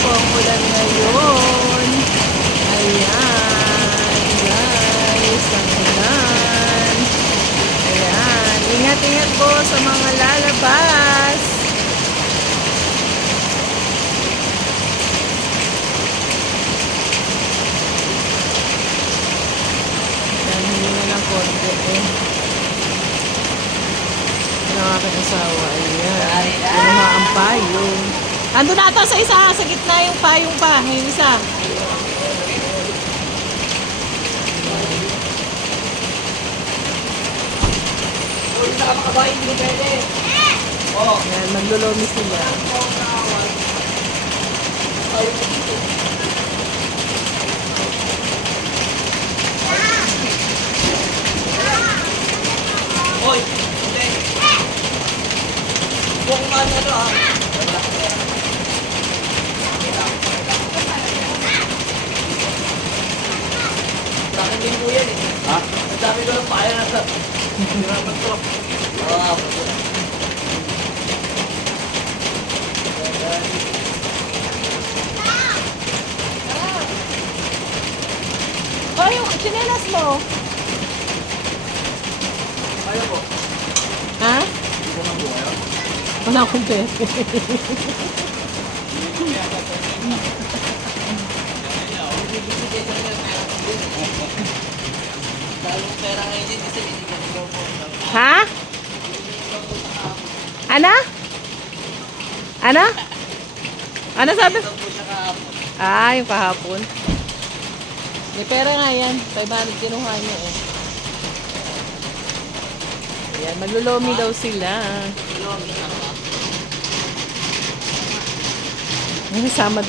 po ang ulan ngayon. Ayan, guys, ang ulan. Ayan, ingat-ingat po sa mga lalabas. Ayan, hindi na ng konti eh. Ang aking asawa, ayan. Pinuha ang payong. Ando na ito sa isa, sa gitna yung payong pa. Yung isa. Uy, saka makabahin, hindi pwede. Oo. Ayan, maglulumi sila. Hoy, hindi. Kung ano ah. Sa akin din po yan eh. Ha? Ang dami ko ng paya na sa. Hirapan ko. Oo. Oh, yung chinelas mo. Ayaw po. Ha? Hindi ko nang buhay. Wala akong pera. Dalawang pera ngayon din kasi hindi ko nang po. Ha? Ano? Ano? Ano sabi? Ito po siya kahapon. Ah, yung kahapon. May pera nga yan. 500 kinuha niya eh. Ayan, malulomi daw sila. May kasama din.